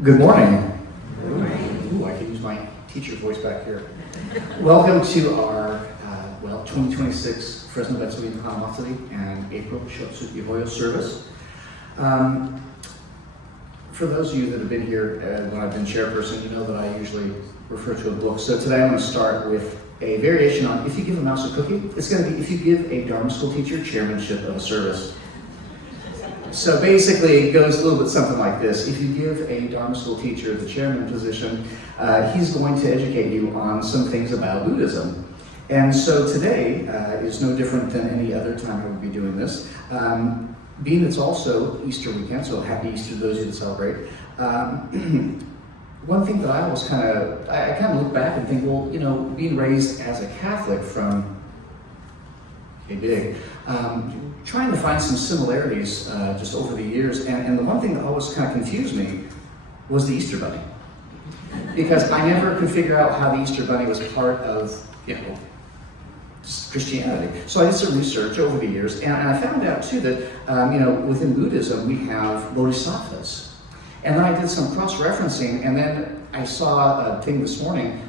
Good morning. Ooh, I can use my teacher voice back here. Welcome to our 2026 Fresno Betsuin Hanamatsuri and April Shotsuki Hoyo service. For those of you that have been here when I've been chairperson, you know that I usually refer to a book. So today I'm going to start with a variation on if you give a mouse a cookie. It's going to be if you give a Dharma school teacher chairmanship of a service. So basically, it goes a little bit something like this. If you give a Dharma school teacher the chairman position, he's going to educate you on some things about Buddhism. And so today is no different than any other time I would be doing this. Being it's also Easter weekend, so happy Easter to those of you that celebrate. One thing that I always kind of look back and think, well, you know, being raised as a Catholic from trying to find some similarities just over the years, and the one thing that always kind of confused me was the Easter Bunny. Because I never could figure out how the Easter Bunny was part of, Christianity. So I did some research over the years, and I found out too that, within Buddhism we have bodhisattvas. And then I did some cross-referencing, and then I saw a thing this morning,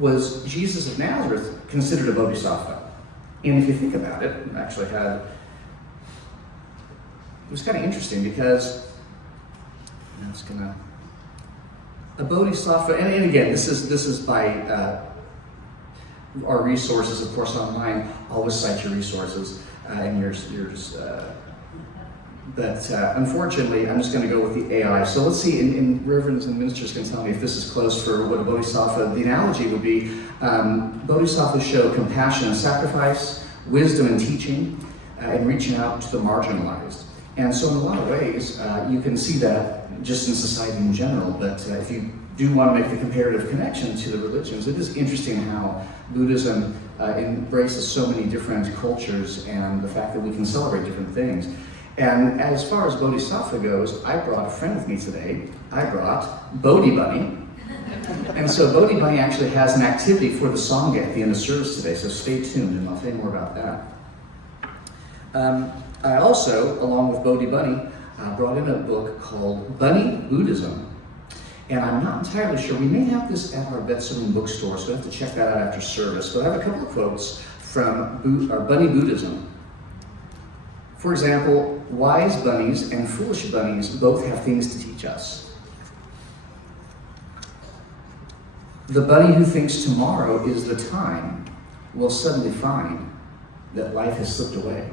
was Jesus of Nazareth considered a bodhisattva? And if you think about it, it was kind of interesting because a bodhisattva, and again, this is by our resources, of course, online. Always cite your resources and yours. But unfortunately, I'm just going to go with the AI. So let's see, and reverends and ministers can tell me if this is close for what a bodhisattva. The analogy would be bodhisattvas show compassion and sacrifice, wisdom and teaching, and reaching out to the marginalized. And so in a lot of ways, you can see that just in society in general, but if you do want to make the comparative connection to the religions, it is interesting how Buddhism embraces so many different cultures and the fact that we can celebrate different things. And as far as Bodhisattva goes, I brought a friend with me today. I brought Bodhi Bunny. And so Bodhi Bunny actually has an activity for the Sangha at the end of service today, so stay tuned and I'll tell you more about that. I also, along with Bodhi Bunny, brought in a book called Bunny Buddhism. And I'm not entirely sure, we may have this at our Betsuin bookstore, so I have to check that out after service, but I have a couple of quotes from our Bunny Buddhism. For example, wise bunnies and foolish bunnies both have things to teach us. The bunny who thinks tomorrow is the time will suddenly find that life has slipped away.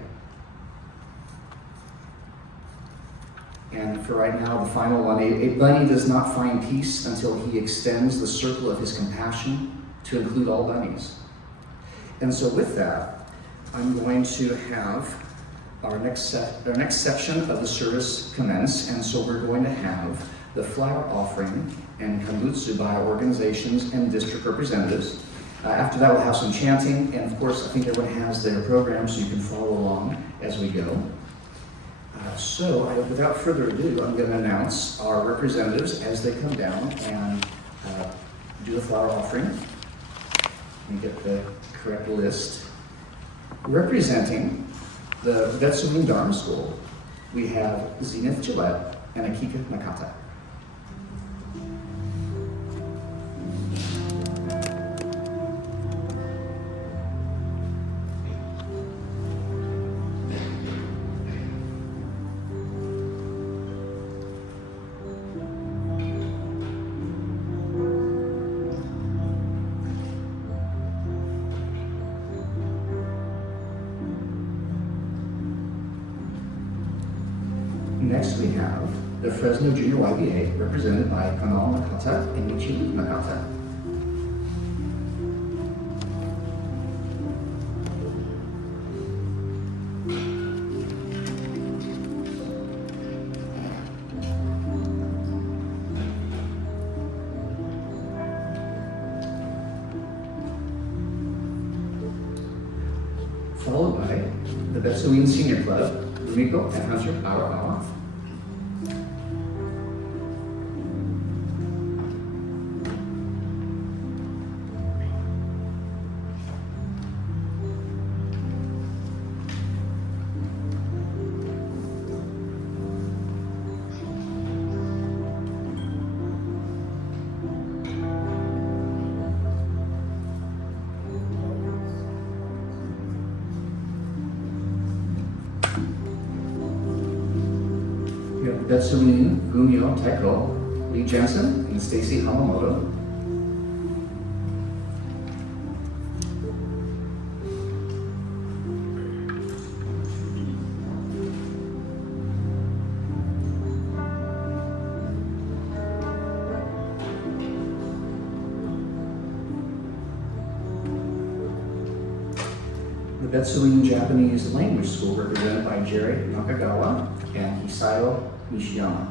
And for right now, the final one, a bunny does not find peace until he extends the circle of his compassion to include all bunnies. And so with that, I'm going to have our next section of the service commence, and so we're going to have the flower offering and kambutsu by organizations and district representatives. After that, we'll have some chanting, and of course, I think everyone has their program, so you can follow along as we go. Without further ado, I'm going to announce our representatives as they come down and do the flower offering. Let me get the correct list. Representing the Betsuin Dharma School, we have Zenith Gillette and Akika Nakata. Next we have the Fresno Junior YBA, represented by Kanon Nakata and Michilu Nakata. Followed by the Betsuin Senior Club, Rumiko and Hunter Arawa. Betsuin Gumyo Taiko, Lee Jensen, and Stacy Hamamoto. The Betsuin Japanese Language School, represented by Jerry Nakagawa and Hisayo Nishiyama.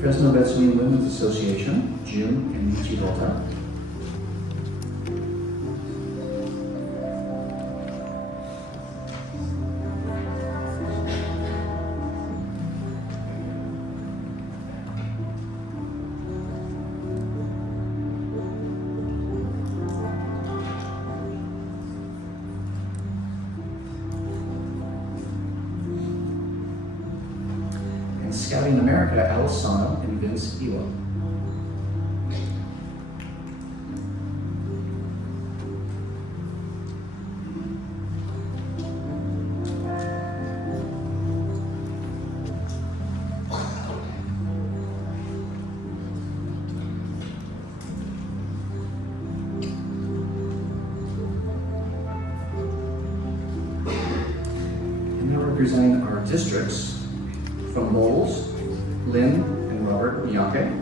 Fresno Betsuin Women's Association, June and Michilu. Scouting America, Alice Sano and Vince Iwa. And now representing our districts, from Bowles, Lynn and Robert Miyake.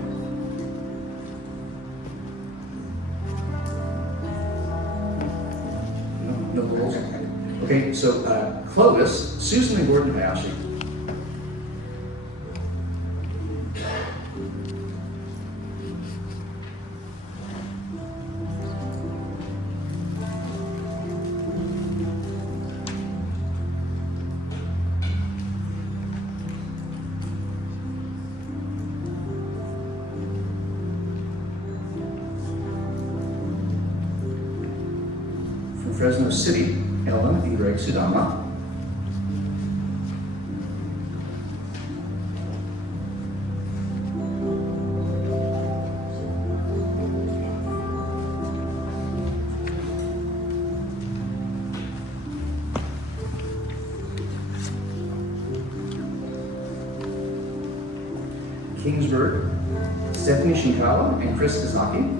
No Bowles? Okay, so Clovis, Susan and Gordon Hayashi. Fresno City, Ellen and Greg Sudama. Kingsburg, Stephanie Shinkawa and Chris Kazaki.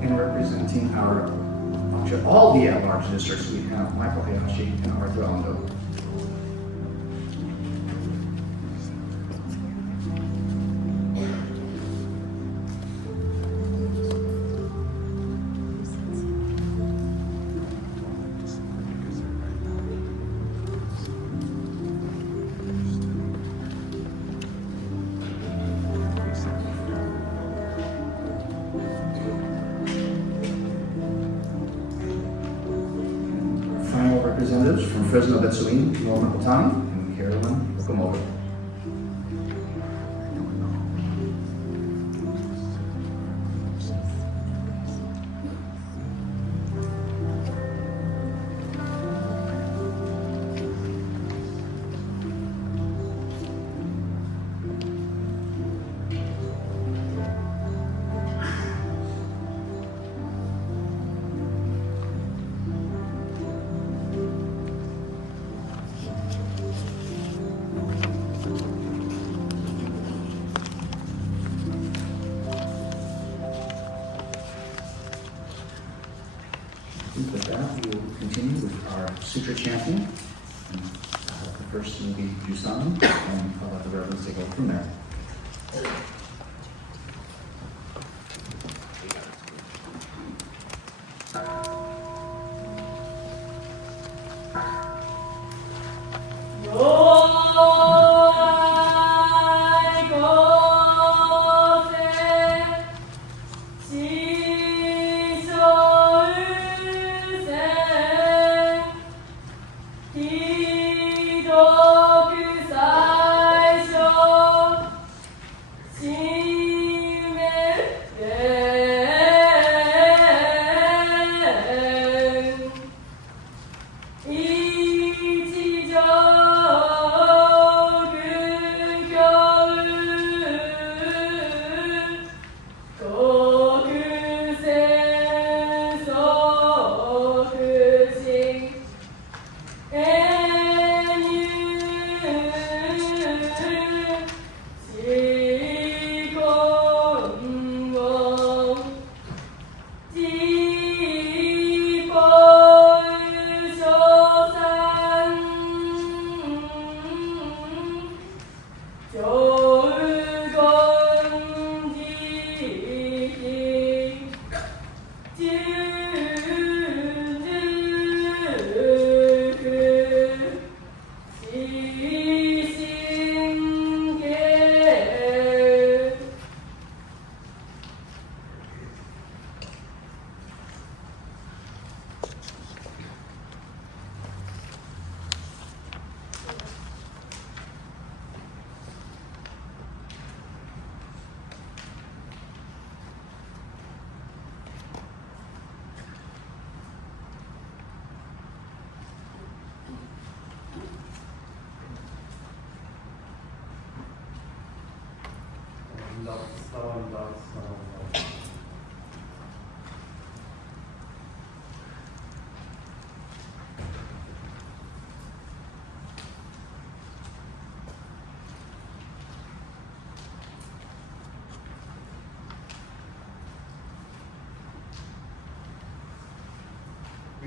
And representing all the at-large districts, we have Michael Hayashi and Arthur Ando. Representatives from Fresno Betsuin, Norman Otani and Carolyn Okamoto. With that, we will continue with our sutra chanting. The first will be Jusan, and I'll let the reverends take over from there.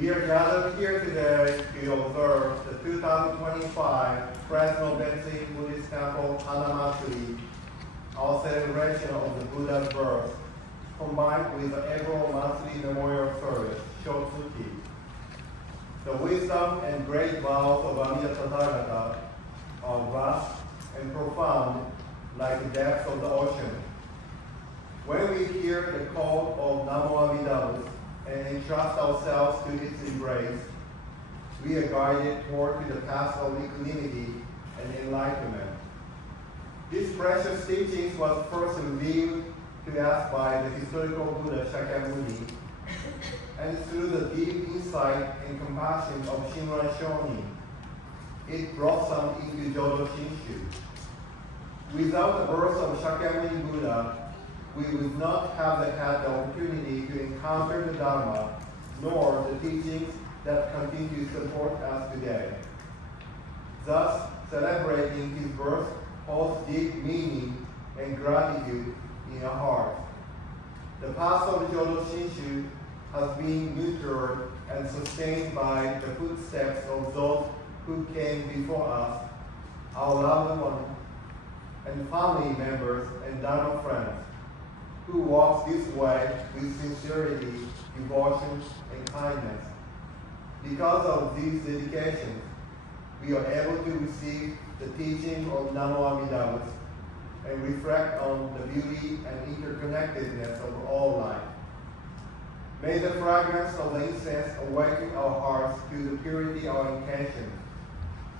We are gathered here today to observe the 2025 Fresno Betsuin Buddhist Temple Hanamatsuri, our celebration of the Buddha's birth, combined with the annual Matsuri Memorial Service, Shotsuki. The wisdom and great vows of Amida Tathagata are vast and profound like the depths of the ocean. When we hear the call of Namo Amitabha and entrust ourselves to its embrace, we are guided toward the path of equanimity and enlightenment. This precious teaching was first revealed to us by the historical Buddha Shakyamuni, and through the deep insight and compassion of Shinran Shonin, it blossomed into Jodo Shinshu. Without the birth of Shakyamuni Buddha, we would not have had the opportunity to encounter the Dharma, nor the teachings that continue to support us today. Thus, celebrating his birth holds deep meaning and gratitude in our hearts. The path of Jodo Shinshu has been nurtured and sustained by the footsteps of those who came before us, our loved ones, and family members and Dharma friends, who walks this way with sincerity, devotion, and kindness. Because of these dedications, we are able to receive the teaching of Namo Amitabha and reflect on the beauty and interconnectedness of all life. May the fragrance of the incense awaken our hearts to the purity of our intentions.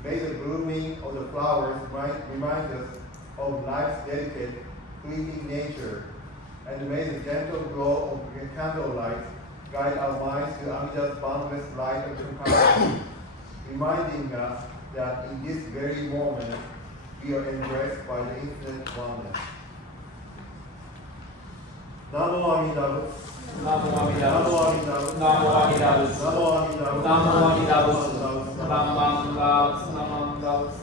May the blooming of the flowers remind us of life's delicate, fleeting nature, and may the gentle glow of candlelight guide our minds to Amida's boundless light of compassion, reminding us that in this very moment we are embraced by the infinite oneness. Namo Amitabha. Namo Amitabha. Namo Amitabha. Namo Amitabha. Namo Amitabha. Namo Amitabha. Namo Amitabha.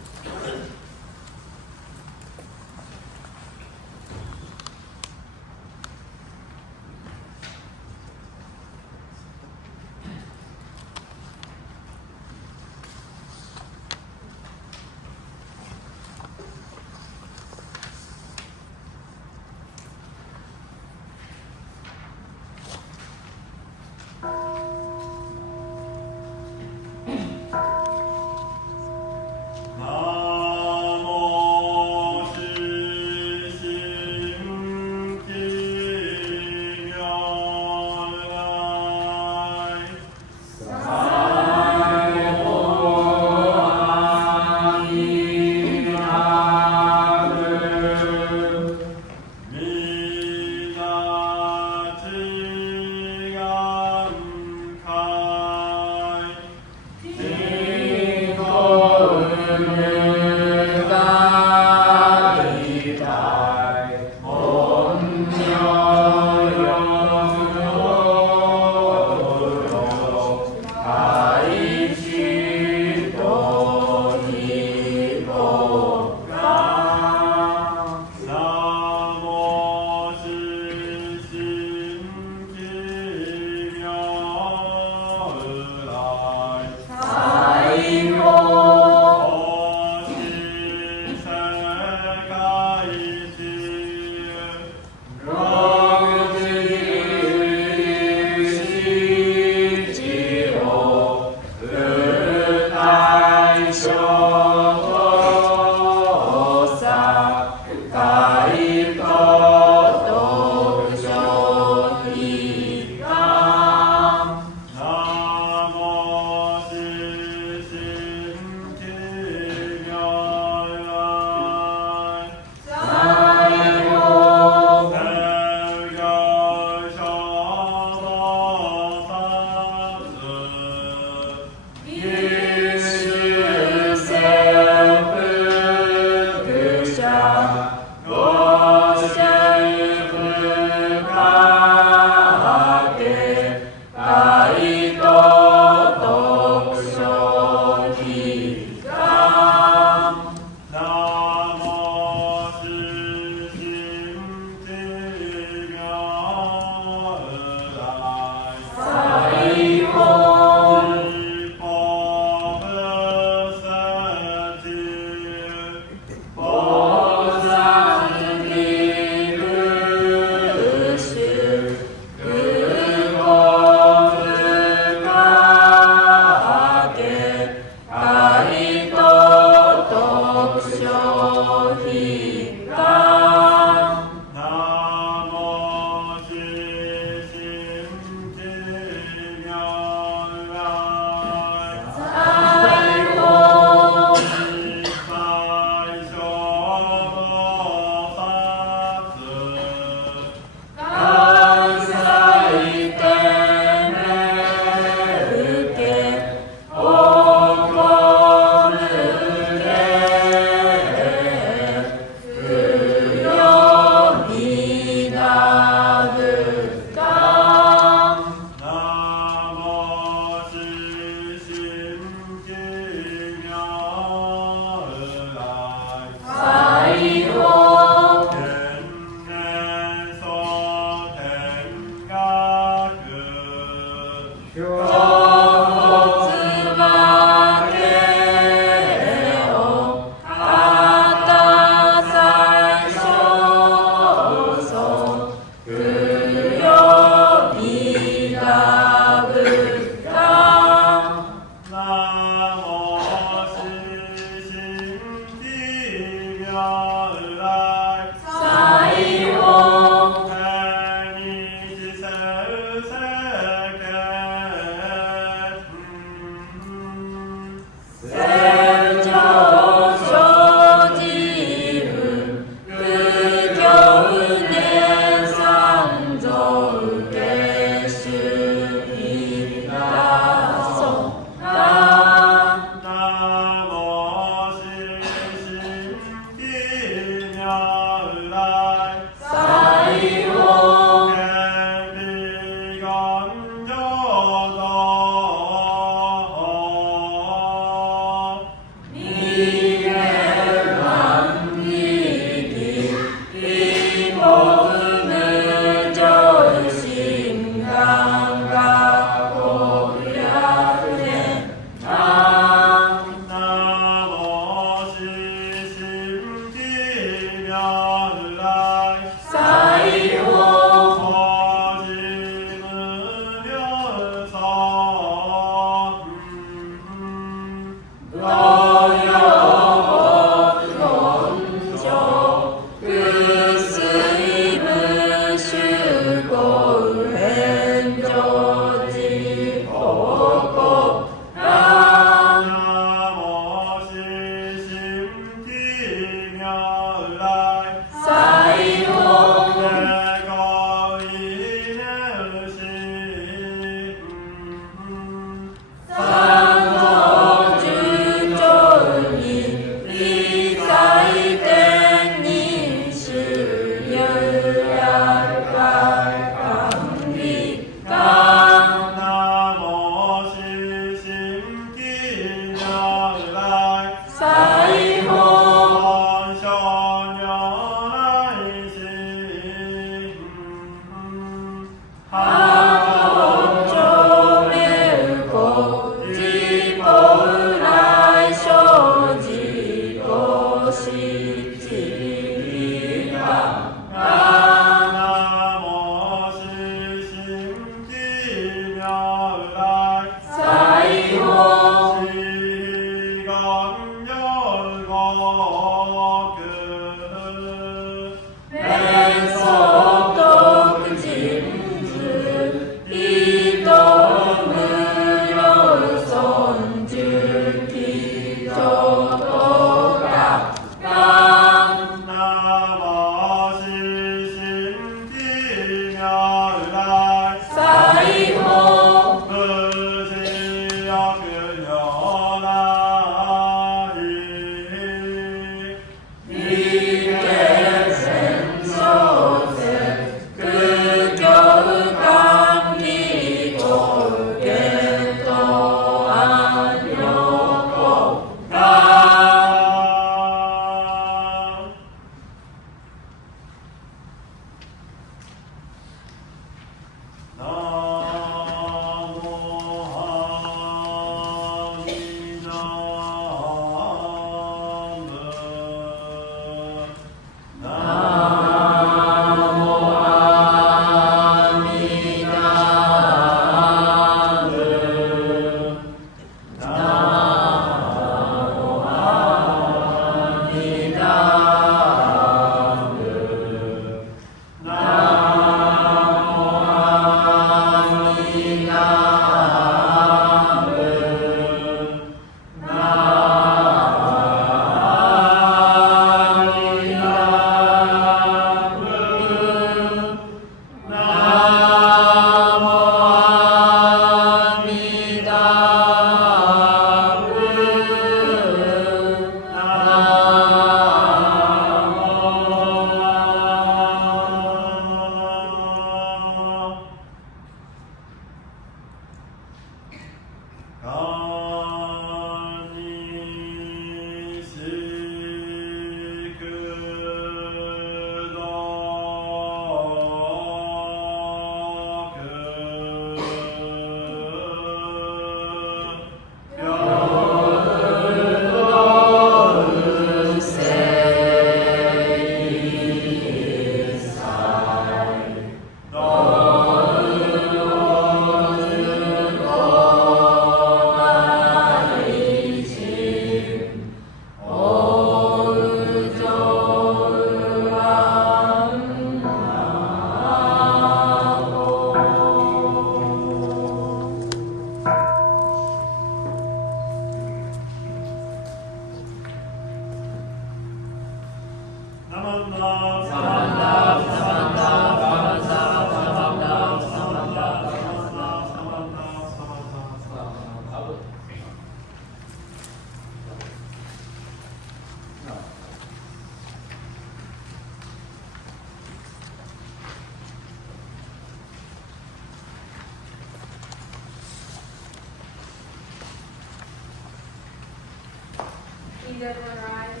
everyone rise.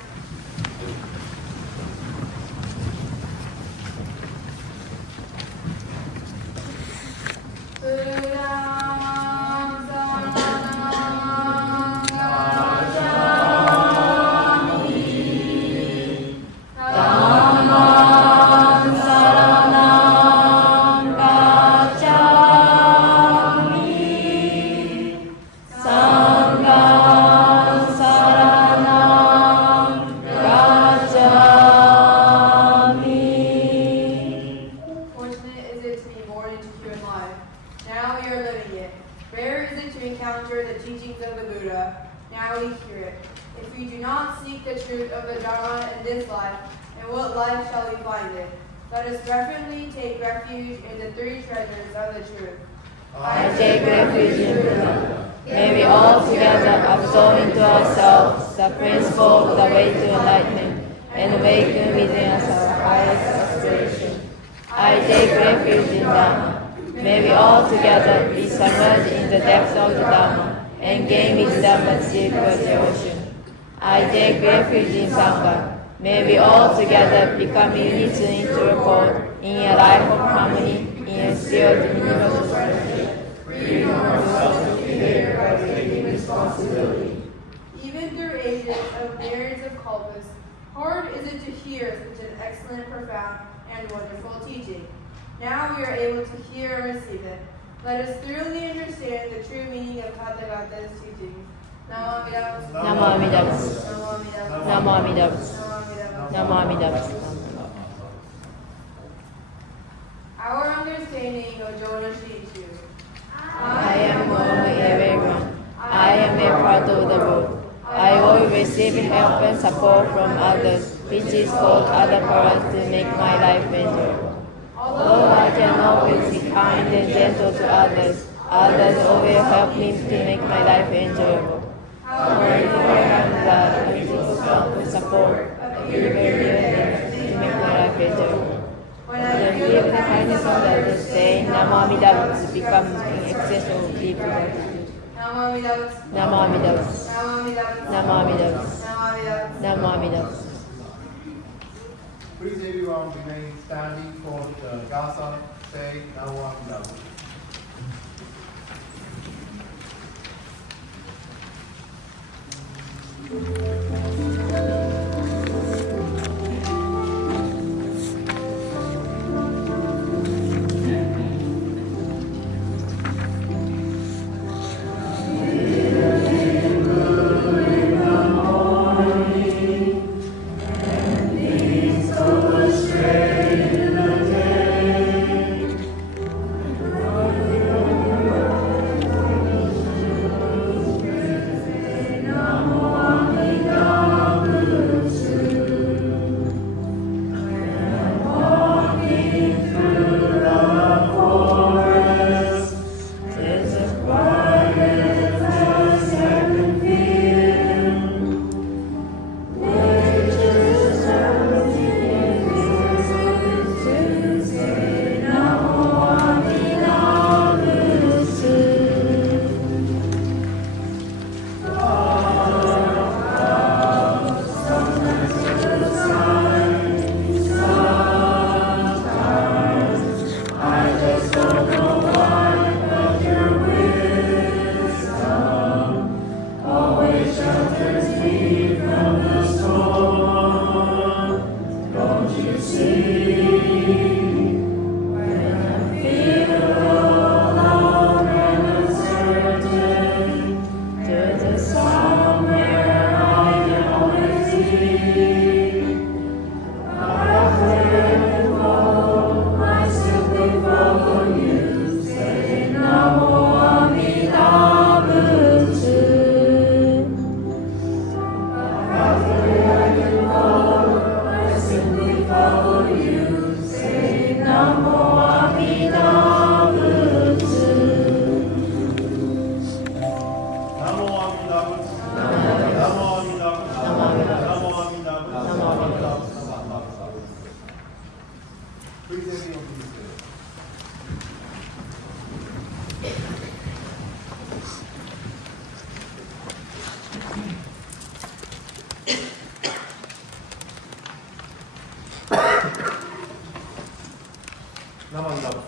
Buddham Saranam Gacchami. Dhammam Saranam Gacchami. Sangham Saranam Gacchami. Fortunate is it to be born into human life. Now we are living it. Rare is it to encounter the teachings of the Buddha. Now we hear it. If we do not seek the truth of the Dharma in this life, in what life shall we find it? Let us reverently take refuge in the three treasures of the truth. I take refuge in Buddha. May we all together absorb into ourselves the principle of the way to enlightenment and awaken within us our highest aspiration. I take refuge in Dharma. May we all together be submerged in the depths of the Dharma and gain wisdom that secrets the ocean. I take refuge in Sangha. May we all together become unity into accord in a life of harmony, in a spirit of universal friendship, free from ourselves to fear by taking responsibility. Even through ages of myriads of kalpas, hard is it to hear such an excellent, profound, and wonderful teaching. Now we are able to hear and receive it. Let us thoroughly understand the true meaning of Tathagata's teachings. Namo Amida Butsu. Namo Amida Butsu. Namo Amida Butsu. Namo Amida Butsu. Namo Amida Butsu. Our understanding of Jonah Shichu. I am only everyone. I am a part of the world. I will receive help and support from others, which is called other powers to make my life endurable. Although I can always be kind and gentle to others, others always help me to make my life enjoyable. However, I am the physical strong support, I feel very good to make my life enjoyable. When I feel the kindness of others, saying Namo Amida Butsu becomes in excess of deep gratitude. Namo Amida Butsu. Namo Amida Butsu. Namo Amida Butsu. Namo Amida Butsu. Namo Amida Butsu. Namo Amida Butsu. Please everyone remain standing for the Gasa. Say Namo Amida Butsu. Namo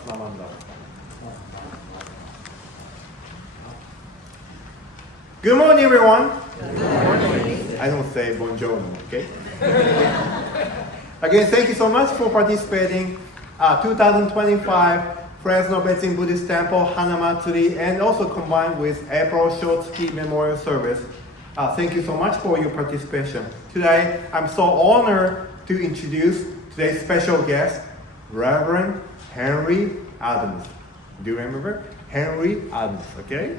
Namanda. Good morning, everyone. Good morning. I don't say buongiorno, okay? Again, thank you so much for participating. 2025 Fresno Betsuin Buddhist Temple Hanamatsuri, and also combined with April Shotsuki Memorial Service. Thank you so much for your participation. Today, I'm so honored to introduce today's special guest, Reverend Henry Adams. Do you remember? Henry Adams, okay?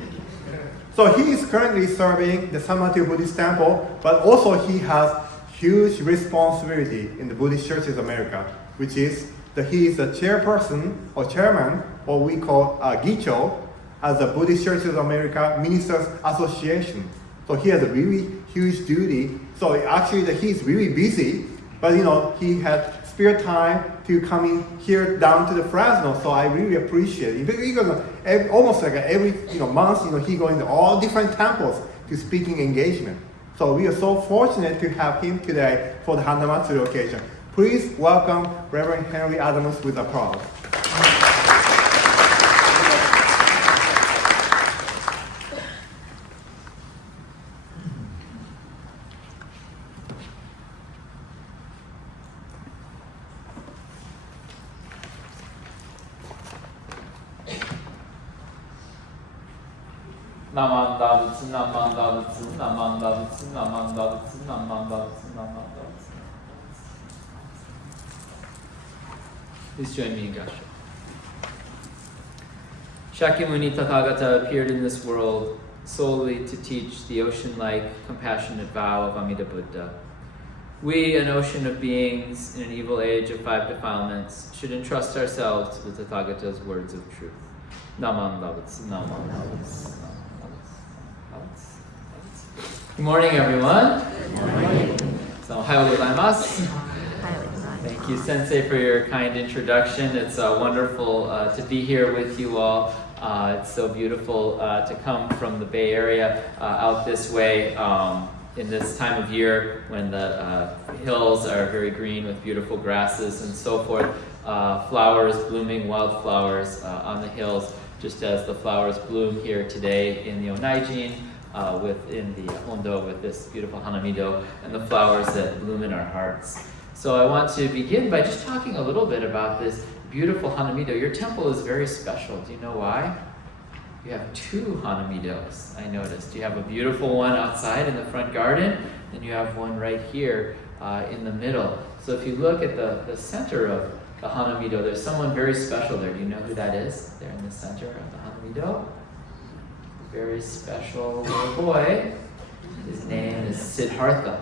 So he is currently serving the San Mateo Buddhist Temple, but also he has huge responsibility in the Buddhist Churches of America, which is that he is the chairperson or chairman, or we call Gicho, as the Buddhist Churches of America Ministers Association. So he has a really huge duty. So actually he's really busy, but he had spare time to come in here down to the Fresno. So I really appreciate it. Because almost like every month, he going to all different temples to speaking engagement. So we are so fortunate to have him today for the Hanamatsuri occasion. Please welcome Reverend Henry Adams with applause. Namanda Butsu, Namanda Butsu, Namanda Butsu, Namanda Butsu, Namanda Butsu, Namanda Butsu. Please join me in Gasho. Shakyamuni Tathagata appeared in this world solely to teach the ocean-like, compassionate vow of Amida Buddha. We, an ocean of beings in an evil age of 5 defilements, should entrust ourselves to the Tathagata's words of truth. Namanda Butsu, Namanda Butsu. Good morning, everyone. Good morning. So, ohayou gozaimasu. Thank you, Sensei, for your kind introduction. It's wonderful to be here with you all. It's so beautiful to come from the Bay Area out this way in this time of year when the hills are very green with beautiful grasses and so forth. Flowers blooming, wildflowers on the hills, just as the flowers bloom here today in the Onaijin. Within the Hondo with this beautiful Hanamido and the flowers that bloom in our hearts. So I want to begin by just talking a little bit about this beautiful Hanamido. Your temple is very special. Do you know why? You have 2 Hanamidos, I noticed. You have a beautiful one outside in the front garden, and you have one right here in the middle. So if you look at the center of the Hanamido, there's someone very special there. Do you know who that is? There in the center of the Hanamido. Very special little boy. His name is Siddhartha.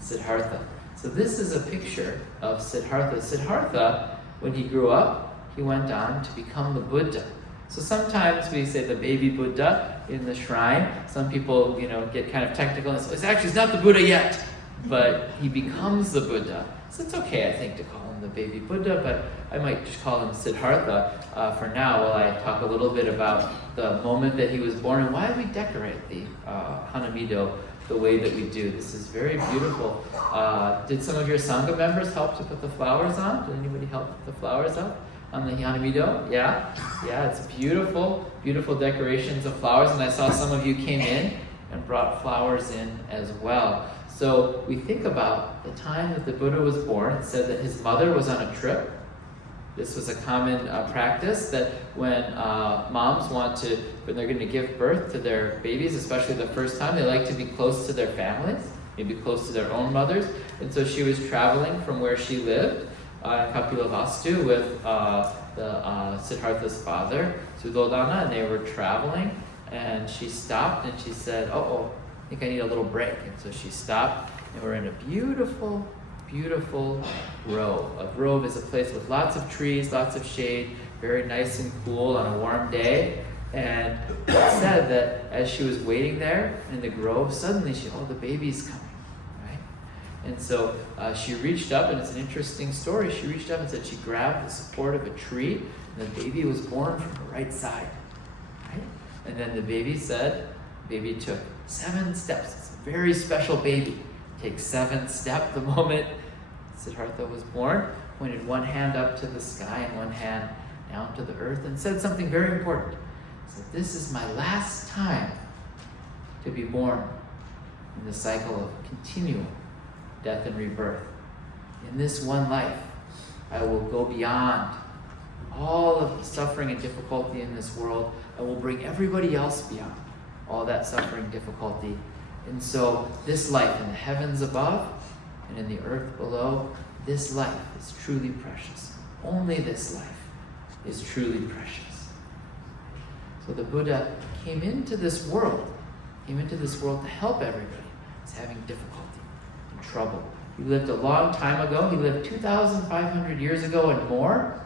Siddhartha. So this is a picture of Siddhartha. Siddhartha, when he grew up, he went on to become the Buddha. So sometimes we say the baby Buddha in the shrine. Some people, get kind of technical and say, it's not the Buddha yet, but he becomes the Buddha. So it's okay, I think, to call him the baby Buddha, but I might just call him Siddhartha for now while I talk a little bit about the moment that he was born and why we decorate the Hanamido the way that we do. This is very beautiful. Did some of your Sangha members help to put the flowers on? Did anybody help put the flowers up on the Hanamido? Yeah, it's beautiful, beautiful decorations of flowers, and I saw some of you came in and brought flowers in as well. So we think about the time that the Buddha was born. It said that his mother was on a trip. This was a common practice that when moms when they're going to give birth to their babies, especially the first time, they like to be close to their families, maybe close to their own mothers. And so she was traveling from where she lived in Kapilavastu with Siddhartha's father, Sudodana, and they were traveling. And she stopped and she said, I think I need a little break. And so she stopped, and we're in a beautiful, beautiful grove. A grove is a place with lots of trees, lots of shade, very nice and cool on a warm day. And it said that as she was waiting there in the grove, suddenly the baby's coming, right? And so she reached up, and it's an interesting story. She reached up and said she grabbed the support of a tree, and the baby was born from her right side, right? And then the baby took 7 steps. It's a very special baby. Takes 7 steps the moment Siddhartha was born, pointed one hand up to the sky and one hand down to the earth and said something very important. He said, this is my last time to be born in the cycle of continual death and rebirth. In this one life, I will go beyond all of the suffering and difficulty in this world. I will bring everybody else beyond all that suffering, difficulty. And so this life in the heavens above and in the earth below, this life is truly precious. Only this life is truly precious. So the Buddha came into this world to help everybody who's having difficulty and trouble. He lived a long time ago. He lived 2,500 years ago and more,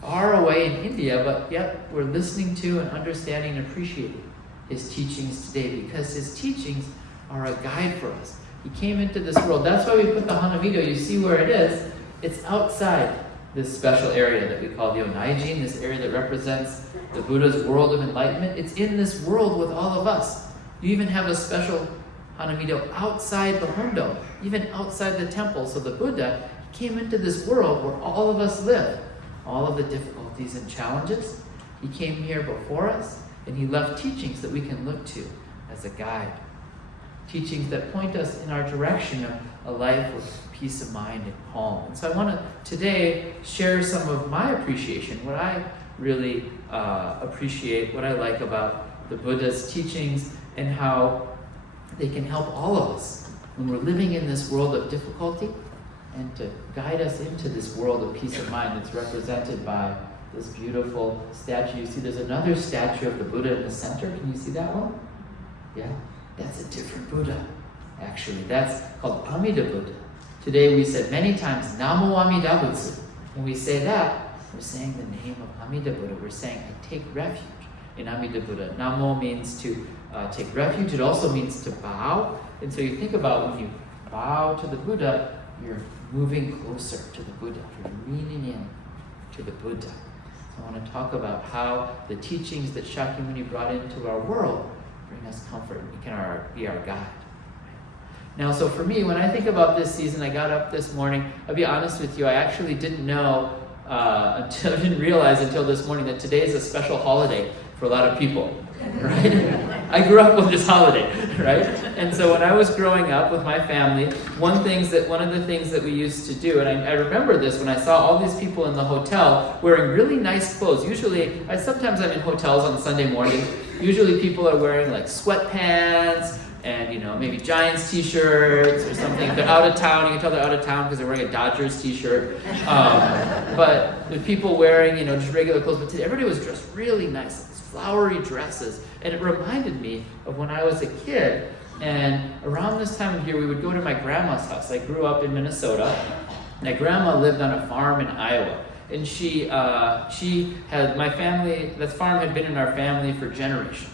far away in India, but yet we're listening to and understanding and appreciating his teachings today because his teachings are a guide for us. He came into this world. That's why we put the Hanamatsuri. You see where it is. It's outside this special area that we call the Onaijin, this area that represents the Buddha's world of enlightenment. It's in this world with all of us. You even have a special Hanamido outside the Hondo, even outside the temple. So the Buddha came into this world where all of us live, all of the difficulties and challenges. He came here before us, and he left teachings that we can look to as a guide. Teachings that point us in our direction of a life with peace of mind and calm. And so I want to today share some of my appreciation, what I really appreciate, what I like about the Buddha's teachings and how they can help all of us when we're living in this world of difficulty and to guide us into this world of peace of mind that's represented by this beautiful statue. You see there's another statue of the Buddha in the center. Can you see that one? Yeah, that's a different Buddha, actually. That's called Amida Buddha. Today we said many times, Namo Amida Butsu. When we say that, we're saying the name of Amida Buddha. We're saying, I take refuge in Amida Buddha. Namo means to take refuge. It also means to bow. And so you think about when you bow to the Buddha, you're moving closer to the Buddha. You're leaning in to the Buddha. So I want to talk about how the teachings that Shakyamuni brought into our world bring us comfort and can be our guide. Now, so for me, when I think about this season, I got up this morning. I'll be honest with you, I actually didn't know, I didn't realize until this morning that today is a special holiday for a lot of people, right? I grew up with this holiday, right? And so when I was growing up with my family, one of the things that we used to do, and I remember this when I saw all these people in the hotel wearing really nice clothes. Usually, sometimes I'm in hotels on Sunday morning. Usually people are wearing like sweatpants, and maybe Giants t-shirts or something. If they're out of town, you can tell they're out of town because they're wearing a Dodgers t-shirt. But the people wearing, just regular clothes. But today, everybody was dressed really nice, these flowery dresses. And it reminded me of when I was a kid. And around this time of year, we would go to my grandma's house. I grew up in Minnesota. My grandma lived on a farm in Iowa. And she had my family, that farm had been in our family for generations.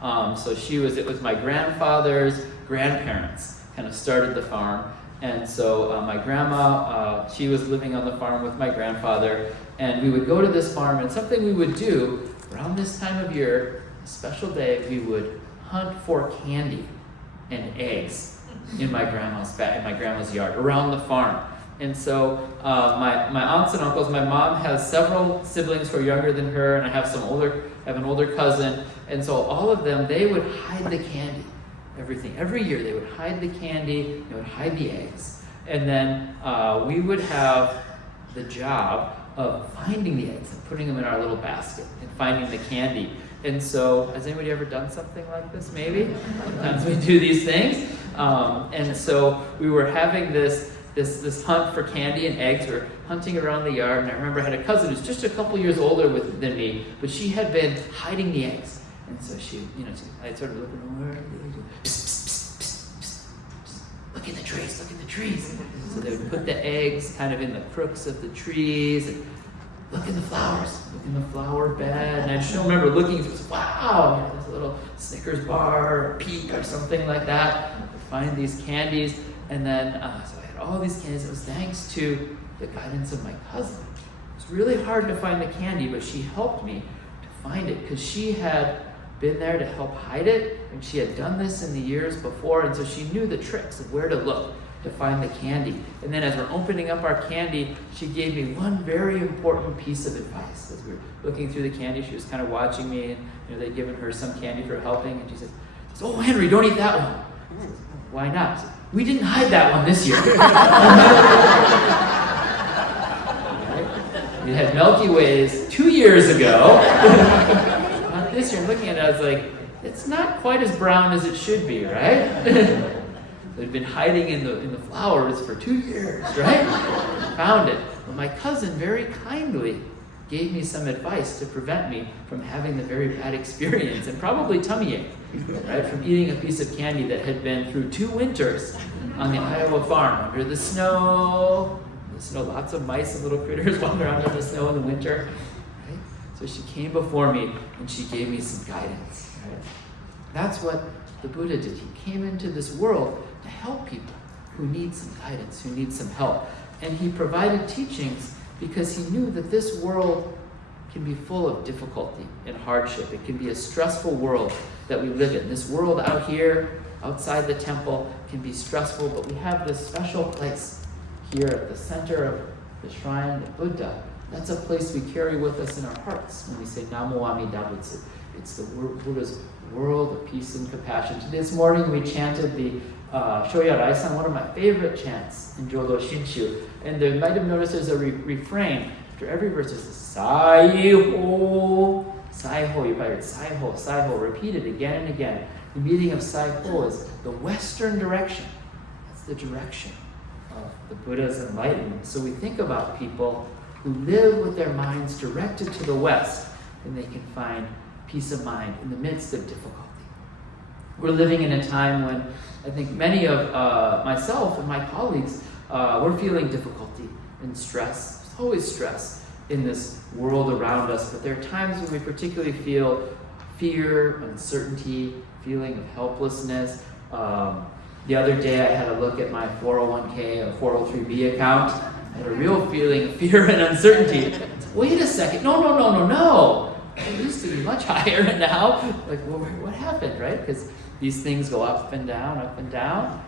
So it was my grandfather's grandparents kind of started the farm. And so my grandma, she was living on the farm with my grandfather. And we would go to this farm, and something we would do around this time of year, a special day, we would hunt for candy and eggs in my grandma's yard, around the farm. And so my aunts and uncles, my mom has several siblings who are younger than her, and I have an older cousin. And so all of them, they would hide the candy, everything. Every year they would hide the candy, they would hide the eggs. And then we would have the job of finding the eggs and putting them in our little basket and finding the candy. And so, has anybody ever done something like this? Maybe? Sometimes we do these things. And so we were having this hunt for candy and eggs. We were hunting around the yard, and I remember I had a cousin who's just a couple years older than me, but she had been hiding the eggs. And so I'd sort of look over, psst, psst, psst, psst, psst, look in the trees. So they would put the eggs kind of in the crooks of the trees, and look in the flower bed. And I just remember looking, wow, there's a little Snickers bar, or Peak, or something like that. I'd find these candies, and then, so I had all these candies. It was thanks to the guidance of my cousin. It was really hard to find the candy, but she helped me to find it, because she had been there to help hide it, and she had done this in the years before, and so she knew the tricks of where to look. to find the candy. And then as we're opening up our candy, she gave me one very important piece of advice. As we were looking through the candy, she was kind of watching me, and they'd given her some candy for helping, and she says, "Oh, Henry, don't eat that one." I says, "Why not?" She says, "We didn't hide that one this year." Right? We had Milky Ways 2 years ago. Not this year. I'm looking at it, I was like, it's not quite as brown as it should be, right? They'd been hiding in the flowers for 2 years, right? Found it. But my cousin very kindly gave me some advice to prevent me from having the very bad experience, and probably tummy ache, right? From eating a piece of candy that had been through 2 winters on the Iowa farm under the snow. Lots of mice and little critters wander around in the snow in the winter. Right? So she came before me and she gave me some guidance. Right? That's what the Buddha did. He came into this world to help people who need some guidance, who need some help. And he provided teachings because he knew that this world can be full of difficulty and hardship. It can be a stressful world that we live in. This world out here, outside the temple, can be stressful, but we have this special place here at the center of the shrine, the Buddha. That's a place we carry with us in our hearts when we say Namo Amida Butsu. It's the Buddha's world of peace and compassion. This morning we chanted the Shoya Raisan, one of my favorite chants in Jodo Shinshu. And you might have noticed there's a refrain. After every verse, it's Sai-ho, Sai-ho. You probably heard Sai-ho, Sai-ho, repeated again and again. The meaning of Sai-ho is the western direction. That's the direction of the Buddha's enlightenment. So we think about people who live with their minds directed to the west, and they can find peace of mind in the midst of difficulty. We're living in a time when I think many of myself and my colleagues, we're feeling difficulty and stress. There's always stress in this world around us, but there are times when we particularly feel fear, uncertainty, feeling of helplessness. The other day I had a look at my 401k or 403b account. I had a real feeling of fear and uncertainty. Wait a second, no. It used to be much higher, and now, like, well, what happened, right? Because these things go up and down,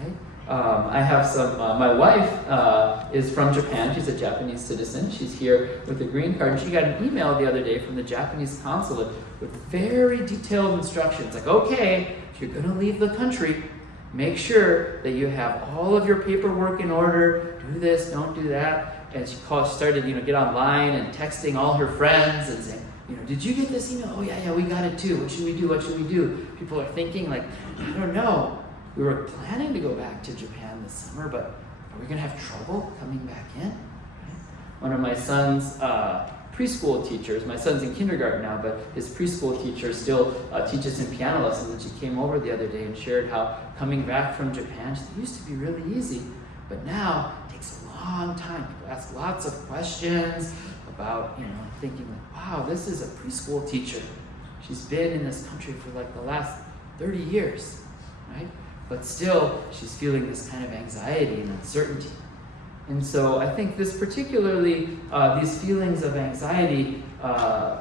right? I have some, my wife is from Japan. She's a Japanese citizen. She's here with a green card. And she got an email the other day from the Japanese consulate with very detailed instructions. Like, okay, if you're going to leave the country, make sure that you have all of your paperwork in order. Do this, don't do that. And she started, get online and texting all her friends and saying, did you get this email? Oh, yeah, we got it too. What should we do? People are thinking, like, I don't know. We were planning to go back to Japan this summer, but are we going to have trouble coming back in? Right? One of my son's preschool teachers, my son's in kindergarten now, but his preschool teacher still teaches him piano lessons, and she came over the other day and shared how coming back from Japan, it used to be really easy, but now it takes a long time. People ask lots of questions about, thinking like, wow, this is a preschool teacher. She's been in this country for like the last 30 years, right? But still, she's feeling this kind of anxiety and uncertainty. And so I think this particularly, these feelings of anxiety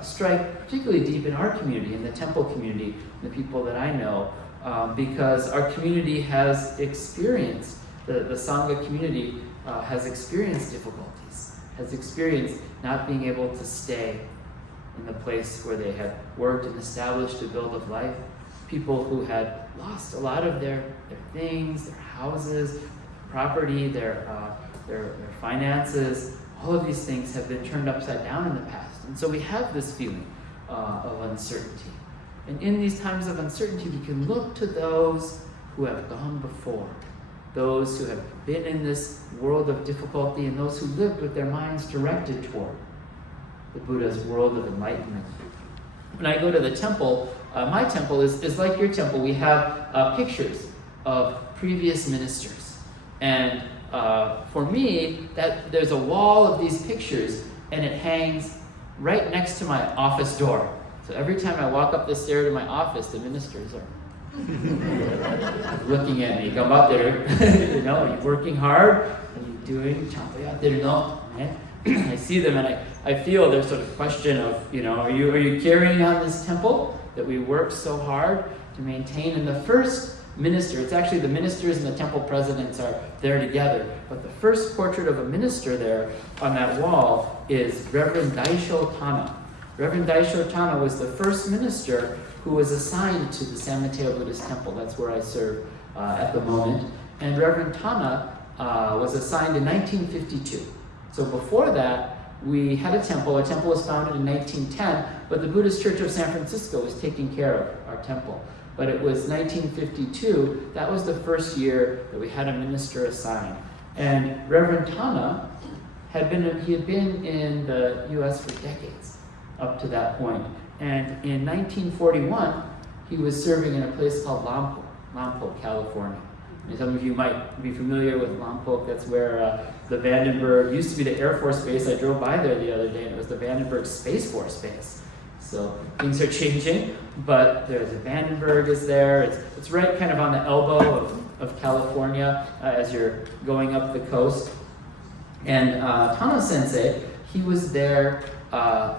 strike particularly deep in our community, in the temple community, the people that I know, because our community has experienced, the Sangha community has experienced difficulties, has experienced not being able to stay in the place where they had worked and established a build of life. People who had lost a lot of their things, their houses, property, their finances. All of these things have been turned upside down in the past. And so we have this feeling of uncertainty. And in these times of uncertainty, we can look to those who have gone before, those who have been in this world of difficulty, and those who lived with their minds directed toward the Buddha's world of enlightenment. When I go to the temple, my temple is like your temple. We have pictures of previous ministers. And for me, there's a wall of these pictures, and it hangs right next to my office door. So every time I walk up the stair to my office, the ministers are looking at me. Come up there, are you working hard? Are you doing right? I see them and I feel their sort of question of, are you carrying on this temple that we worked so hard to maintain? And the first minister. It's actually the ministers and the temple presidents are there together. But the first portrait of a minister there on that wall is Reverend Daisho Tana. Reverend Daisho Tana was the first minister who was assigned to the San Mateo Buddhist Temple. That's where I serve at the moment. And Reverend Tana was assigned in 1952. So before that, we had a temple. Our temple was founded in 1910, but the Buddhist Church of San Francisco was taking care of our temple. But it was 1952, that was the first year that we had a minister assigned. And Reverend Tana had been in the U.S. for decades up to that point. And in 1941, he was serving in a place called Lompoc, California. And some of you might be familiar with Lompoc. That's where the Vandenberg used to be the Air Force Base. I drove by there the other day, and it was the Vandenberg Space Force Base. So things are changing, but there's a Vandenberg is there. It's right kind of on the elbow of California as you're going up the coast. And Tana Sensei, he was there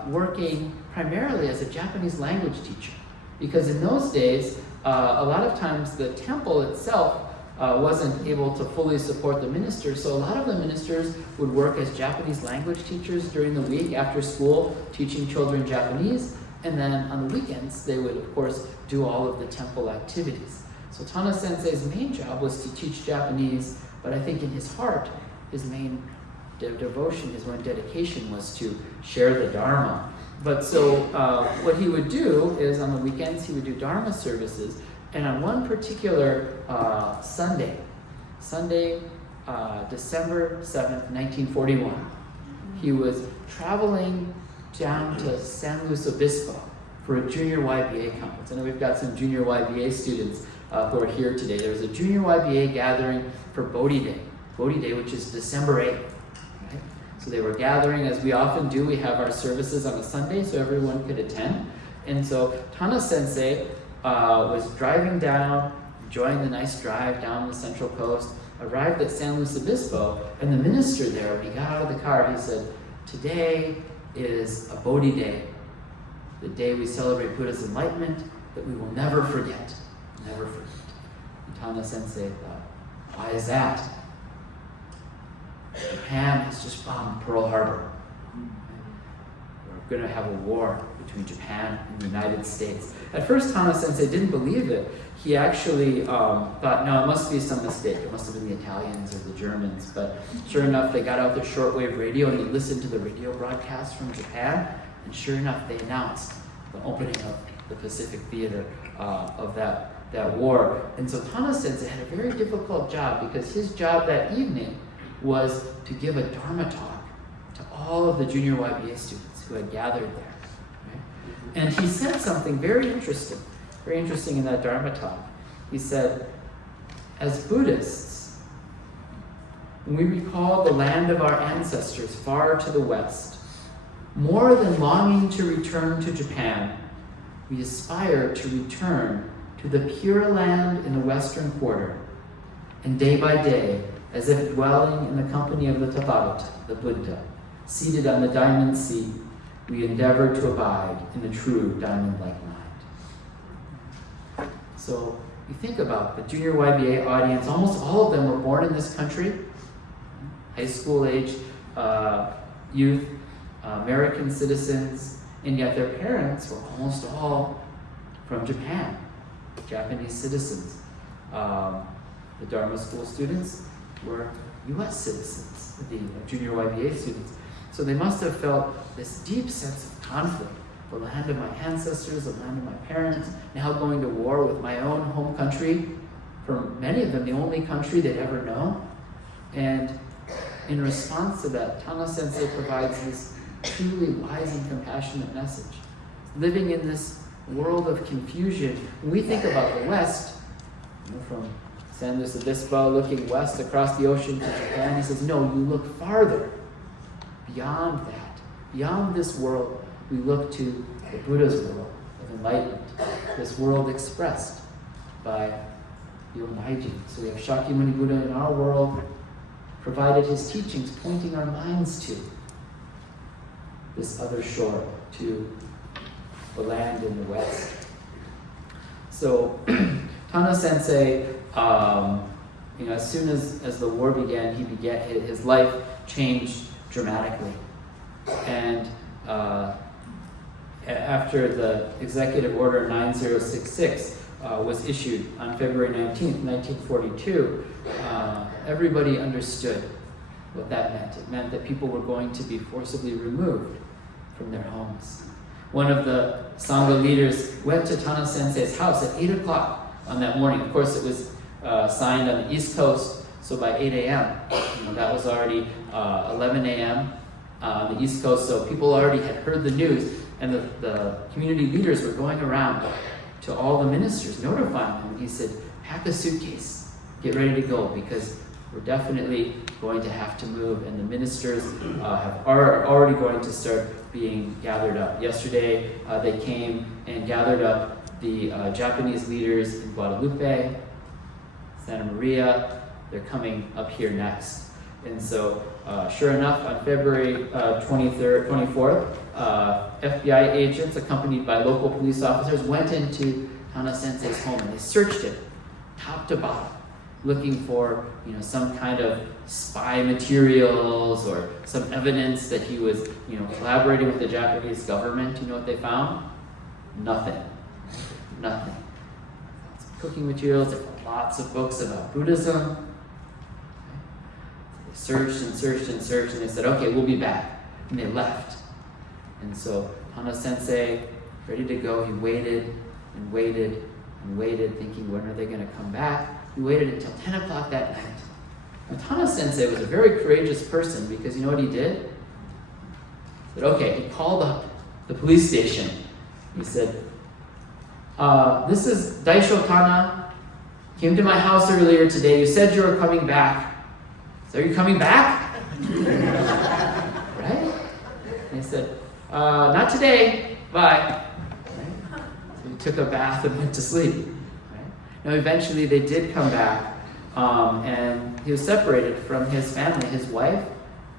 working primarily as a Japanese language teacher. Because in those days, a lot of times the temple itself wasn't able to fully support the ministers, so a lot of the ministers would work as Japanese language teachers during the week after school, teaching children Japanese, and then on the weekends they would, of course, do all of the temple activities. So Tana Sensei's main job was to teach Japanese, but I think in his heart, his main devotion, his main dedication was to share the Dharma. But so what he would do is on the weekends he would do Dharma services. And on one particular Sunday, December 7th, 1941, he was traveling down to San Luis Obispo for a junior YBA conference. I know we've got some junior YBA students who are here today. There was a junior YBA gathering for Bodhi Day, which is December 8th. Right? So they were gathering, as we often do. We have our services on a Sunday so everyone could attend. And so Tana Sensei was driving down, enjoying the nice drive down the Central Coast, arrived at San Luis Obispo, and the minister there, when he got out of the car, he said, "Today is a Bodhi Day, the day we celebrate Buddha's enlightenment that we will never forget, never forget." And Tana Sensei thought, why is that? Japan has just bombed Pearl Harbor. We're going to have a war between Japan and the United States. At first, Tana Sensei didn't believe it. He actually thought, no, it must be some mistake. It must have been the Italians or the Germans. But sure enough, they got out their shortwave radio and he listened to the radio broadcast from Japan. And sure enough, they announced the opening of the Pacific Theater of that war. And so Tana Sensei had a very difficult job because his job that evening was to give a Dharma talk to all of the junior YBA students who had gathered there. Right? And he said something very interesting in that Dharma talk. He said, as Buddhists, when we recall the land of our ancestors far to the west, more than longing to return to Japan, we aspire to return to the Pure Land in the western quarter, and day by day, as if dwelling in the company of the Tathagata, the Buddha, seated on the diamond seat, we endeavor to abide in the true diamond-like mind. So you think about the junior YBA audience, almost all of them were born in this country, high school age youth, American citizens, and yet their parents were almost all from Japan, Japanese citizens. The Dharma school students were U.S. citizens, the junior YBA students. So they must have felt this deep sense of conflict. The land of my ancestors, the land of my parents, now going to war with my own home country, for many of them the only country they'd ever known. And in response to that, Tana Sensei provides this truly wise and compassionate message. Living in this world of confusion, when we think about the West, from San Luis Obispo looking west across the ocean to Japan, he says, no, you look farther, beyond that, beyond this world, we look to the Buddha's world of enlightenment, this world expressed by the Almighty. So we have Shakyamuni Buddha in our world, provided his teachings, pointing our minds to this other shore, to the land in the west. So Tana Sensei, as soon as the war began, his life changed dramatically. And after the Executive Order 9066 was issued on February 19th, 1942, everybody understood what that meant. It meant that people were going to be forcibly removed from their homes. One of the Sangha leaders went to Tana Sensei's house at 8 o'clock on that morning. Of course, it was signed on the East Coast, so by 8 a.m., that was already 11 a.m. On the East Coast, so people already had heard the news, and the community leaders were going around to all the ministers, notifying them. He said, pack a suitcase, get ready to go, because we're definitely going to have to move, and the ministers are already going to start being gathered up. Yesterday, they came and gathered up the Japanese leaders in Guadalupe, Santa Maria. They're coming up here next. And so, sure enough, on February 24th, FBI agents accompanied by local police officers went into Tana Sensei's home, and they searched it top to bottom, looking for some kind of spy materials or some evidence that he was collaborating with the Japanese government. You know what they found? Nothing. Some cooking materials. There were lots of books about Buddhism. They searched and searched and searched, and they said, okay, we'll be back. And they left. And so Tana Sensei, ready to go, he waited and waited and waited, thinking, when are they going to come back? He waited until 10 o'clock that night. And Tana Sensei was a very courageous person, because you know what he did? He said, okay, he called up the police station. He said, this is Daisho Tana. Came to my house earlier today. You said you were coming back. So are you coming back? Right? And he said, not today. Bye. Right? So he took a bath and went to sleep. Right? Now eventually they did come back, and he was separated from his family. His wife,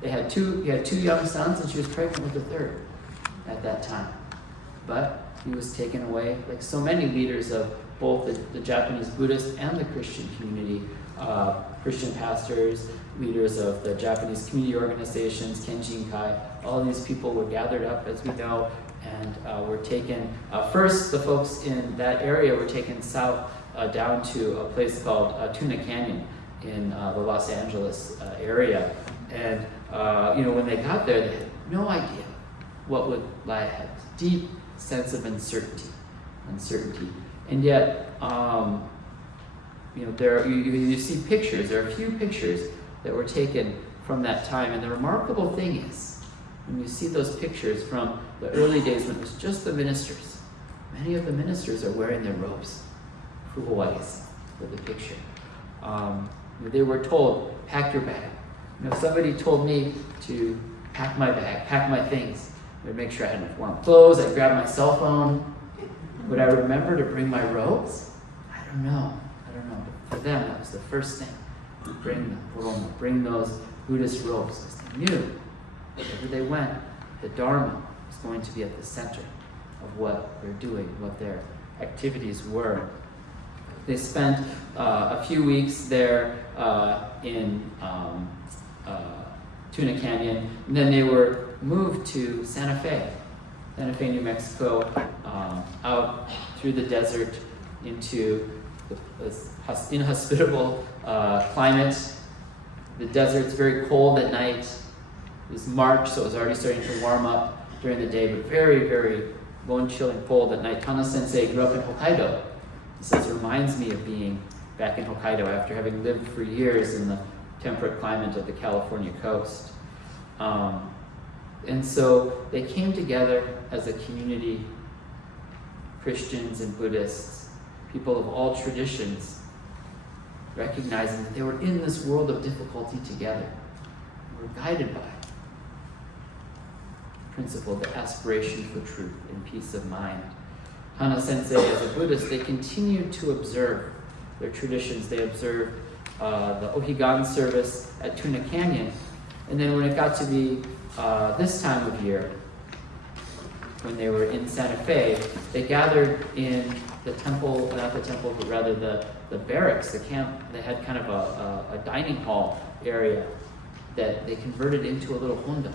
he had two young sons, and she was pregnant with the third at that time. But he was taken away, like so many leaders of both the Japanese Buddhist and the Christian community, Christian pastors, leaders of the Japanese community organizations, Kenjinkai. All of these people were gathered up, as we know, and were taken. First, the folks in that area were taken south down to a place called Tuna Canyon in the Los Angeles area. And when they got there, they had no idea what would lie ahead. Deep sense of uncertainty. And yet, there you see pictures. There are a few pictures that were taken from that time. And the remarkable thing is, when you see those pictures from the early days when it was just the ministers, many of the ministers are wearing their robes, fuhuwais, for the picture. They were told, pack your bag. Somebody told me to pack my bag, pack my things. I would make sure I had enough warm clothes. I'd grab my cell phone. Would I remember to bring my robes? I don't know. But for them, that was the first thing. Bring those Buddhist robes, because they knew wherever they went, the Dharma was going to be at the center of what they're doing, what their activities were. They spent a few weeks there in Tuna Canyon, and then they were moved to Santa Fe, New Mexico, out through the desert into this inhospitable climate. The desert's very cold at night. It was March, so it was already starting to warm up during the day, but very, very bone-chilling cold at night. Tana Sensei grew up in Hokkaido. He says, it reminds me of being back in Hokkaido after having lived for years in the temperate climate of the California coast. And so they came together as a community, Christians and Buddhists, people of all traditions, recognizing that they were in this world of difficulty together. They were guided by the principle, the aspiration for truth and peace of mind. Tana Sensei, as a Buddhist, they continued to observe their traditions. They observed the Ohigan service at Tuna Canyon. And then when it got to be this time of year, when they were in Santa Fe, they gathered in the temple, not the temple, but rather the barracks, the camp. They had kind of a dining hall area that they converted into a little Honda.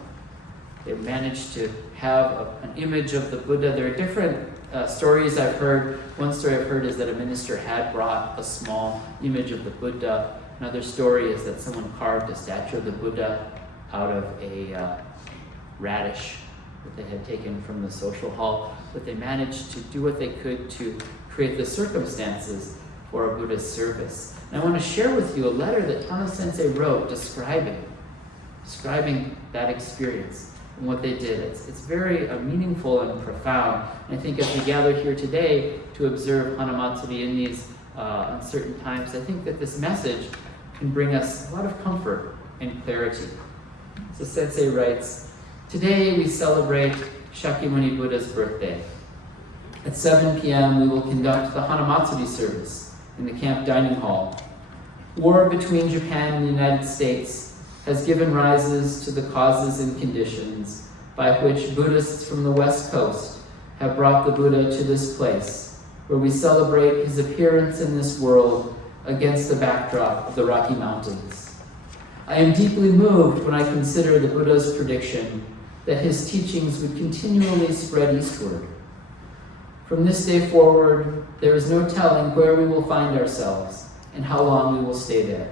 They managed to have an image of the Buddha. There are different stories I've heard. One story I've heard is that a minister had brought a small image of the Buddha. Another story is that someone carved a statue of the Buddha out of a radish that they had taken from the social hall. But they managed to do what they could to create the circumstances for a Buddhist service. And I want to share with you a letter that Tano Sensei wrote describing that experience and what they did. It's very meaningful and profound. And I think as we gather here today to observe Hanamatsuri in these uncertain times, I think that this message can bring us a lot of comfort and clarity. So Sensei writes, "Today we celebrate Shakyamuni Buddha's birthday. At 7 p.m. we will conduct the Hanamatsuri service in the camp dining hall. War between Japan and the United States has given rises to the causes and conditions by which Buddhists from the West Coast have brought the Buddha to this place, where we celebrate his appearance in this world against the backdrop of the Rocky Mountains. I am deeply moved when I consider the Buddha's prediction that his teachings would continually spread eastward. From this day forward, there is no telling where we will find ourselves and how long we will stay there.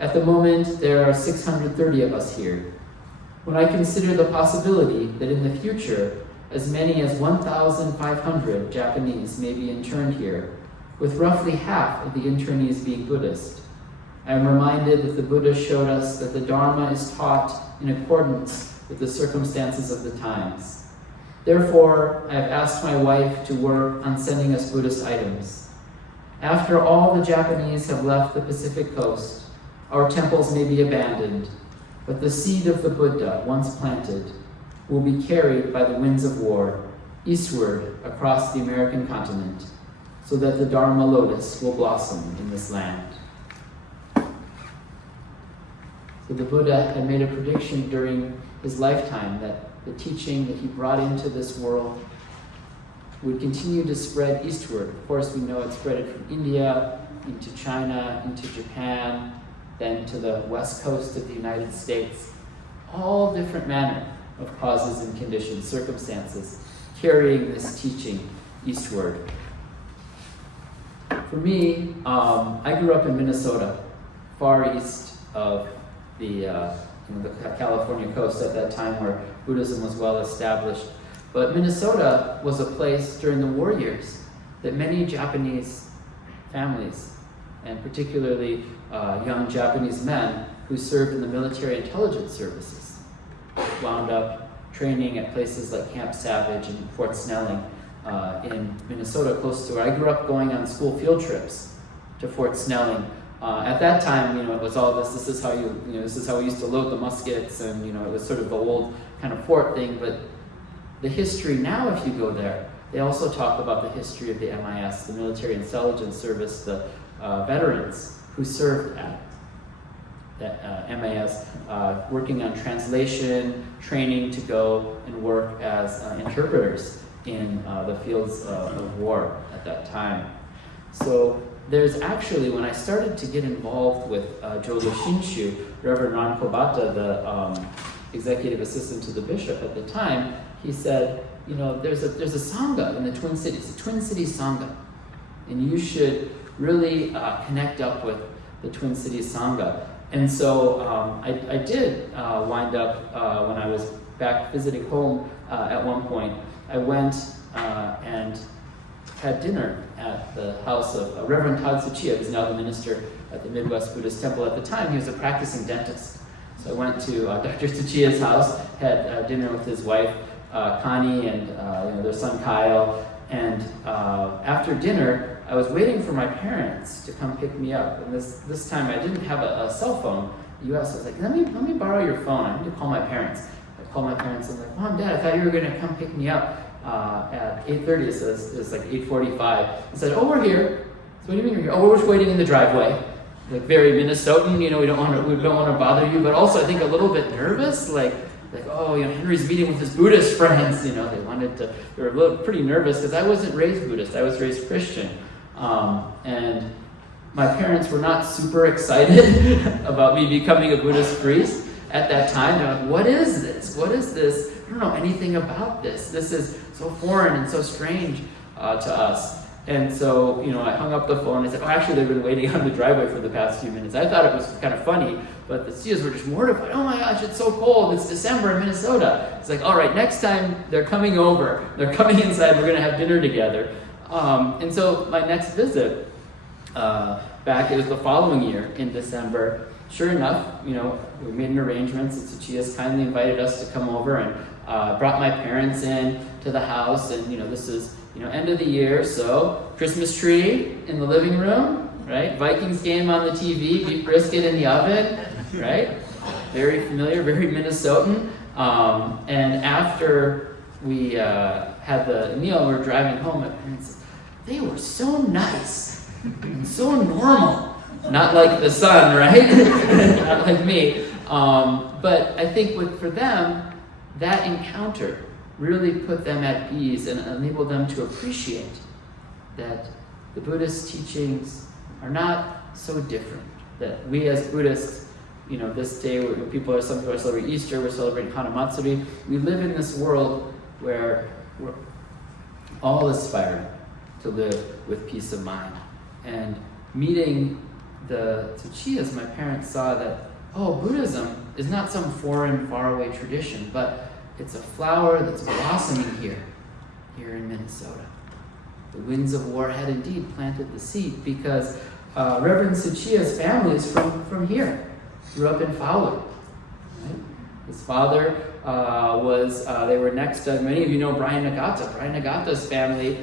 At the moment, there are 630 of us here. When I consider the possibility that in the future, as many as 1,500 Japanese may be interned here, with roughly half of the internees being Buddhist, I am reminded that the Buddha showed us that the Dharma is taught in accordance with the circumstances of the times. Therefore, I have asked my wife to work on sending us Buddhist items. After all the Japanese have left the Pacific coast, our temples may be abandoned, but the seed of the Buddha, once planted, will be carried by the winds of war eastward across the American continent, so that the Dharma lotus will blossom in this land." So the Buddha had made a prediction during his lifetime that the teaching that he brought into this world would continue to spread eastward. Of course, we know it spread from India into China, into Japan, then to the west coast of the United States. All different manner of causes and conditions, circumstances, carrying this teaching eastward. For me, I grew up in Minnesota, far east of the California coast at that time where Buddhism was well established. But Minnesota was a place during the war years that many Japanese families, and particularly young Japanese men who served in the military intelligence services, wound up training at places like Camp Savage and Fort Snelling in Minnesota, close to where I grew up, going on school field trips to Fort Snelling. At that time, it was all this. This is how this is how we used to load the muskets, and it was sort of the old kind of fort thing. But the history now, if you go there, they also talk about the history of the MIS, the Military Intelligence Service, the veterans who served at MIS, working on translation, training to go and work as interpreters in the fields of war at that time. So there's actually, when I started to get involved with Jodo Shinshu, Reverend Ron Kobata, the executive assistant to the bishop at the time, he said, there's a Sangha in the Twin Cities, the Twin Cities Sangha, and you should really connect up with the Twin Cities Sangha. And so I did wind up, when I was back visiting home at one point, I went and had dinner at the house of Reverend Todd Tsuchiya, who's now the minister at the Midwest Buddhist Temple. At the time, he was a practicing dentist. So I went to Dr. Tsuchiya's house, had dinner with his wife, Connie, and their son Kyle. And after dinner, I was waiting for my parents to come pick me up. And this time, I didn't have a cell phone. U.S. I was like, let me borrow your phone. I need to call my parents. I called my parents and I'm like, Mom, Dad, I thought you were going to come pick me up at 8:30. So it was like 8:45. I said, oh, we're here. So what do you mean you're here? Oh, we're just waiting in the driveway. Like very Minnesotan, we don't want to bother you, but also I think a little bit nervous. Like like, oh, Henry's meeting with his Buddhist friends. They were a little pretty nervous because I wasn't raised Buddhist. I was raised Christian. And my parents were not super excited about me becoming a Buddhist priest at that time. They're like, what is this? What is this? I don't know anything about this. This is so foreign and so strange to us. And so, I hung up the phone and said, actually, they've been waiting on the driveway for the past few minutes. I thought it was kind of funny, but the Tsuchiyas were just mortified. Oh my gosh, it's so cold. It's December in Minnesota. It's like, all right, next time they're coming over. They're coming inside. We're going to have dinner together. And so my next visit back, it was the following year in December. Sure enough, we made an arrangement. The Tsuchiyas kindly invited us to come over and brought my parents in to the house. And, this is, end of the year. So Christmas tree in the living room, right? Vikings game on the TV, beef brisket in the oven, right? Very familiar, very Minnesotan. And after we had the meal, we were driving home. My parents said, they were so nice, and so normal. Not like the son, right? Not like me. But I think for them, that encounter really put them at ease and enabled them to appreciate that the Buddhist teachings are not so different. That we as Buddhists, this day where some people are celebrating Easter, we're celebrating Hanamatsuri. We live in this world where we're all aspiring to live with peace of mind. And meeting the Tsuchiyas, my parents saw that, Buddhism is not some foreign, faraway tradition, but it's a flower that's blossoming here in Minnesota. The winds of war had indeed planted the seed because Reverend Tsuchiya's family is from here. Grew up in Fowler. Right? His father they were next to, many of you know Brian Nakata. Brian Nakata's family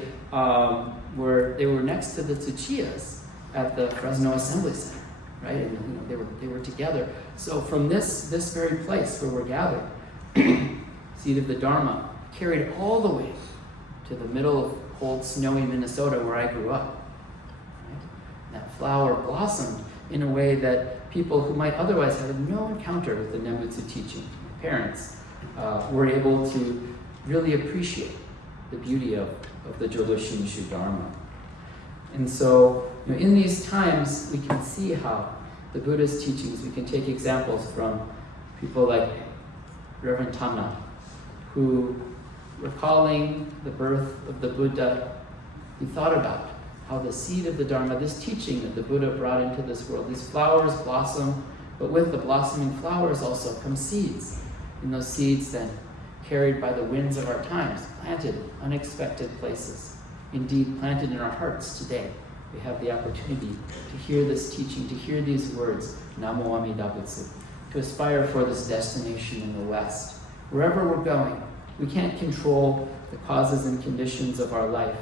were next to the Tsuchiyas at the Fresno Assembly Center, right? And they were together. So from this very place where we're gathered, seed of the Dharma carried all the way to the middle of cold, snowy Minnesota where I grew up. Right? That flower blossomed in a way that people who might otherwise have no encounter with the Nembutsu teaching, my parents, were able to really appreciate the beauty of the Jodo Shinshu Dharma. And so, in these times, we can see how the Buddhist teachings, we can take examples from people like Reverend Tamna, who, recalling the birth of the Buddha, he thought about how the seed of the Dharma, this teaching that the Buddha brought into this world, these flowers blossom, but with the blossoming flowers also come seeds. And those seeds then, carried by the winds of our times, planted in unexpected places, indeed planted in our hearts today. We have the opportunity to hear this teaching, to hear these words, Namo Amida Butsu, to aspire for this destination in the West. Wherever we're going, we can't control the causes and conditions of our life,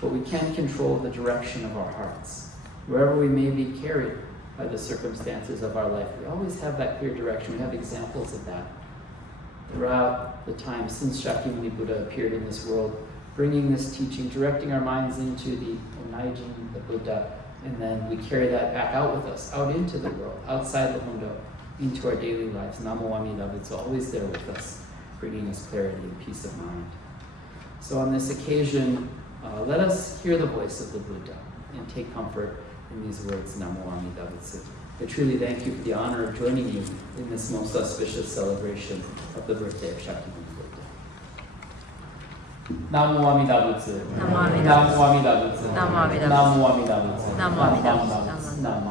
but we can control the direction of our hearts. Wherever we may be carried by the circumstances of our life, we always have that clear direction. We have examples of that throughout the time since Shakyamuni Buddha appeared in this world, bringing this teaching, directing our minds into the Onaijin, the Buddha, and then we carry that back out with us, out into the world, outside the Hondo, into our daily lives. Namo Amida Butsu, always there with us, bringing us clarity and peace of mind. So on this occasion, let us hear the voice of the Buddha and take comfort in these words, Namo Amida Butsu. I truly thank you for the honor of joining you in this most auspicious celebration of the birthday of Shakyamuni Buddha. Namo Amida Butsu. Namo Amida Namo Amida Butsu. Namo Amida Namo Amida Butsu. Namo Amida Butsu. Namo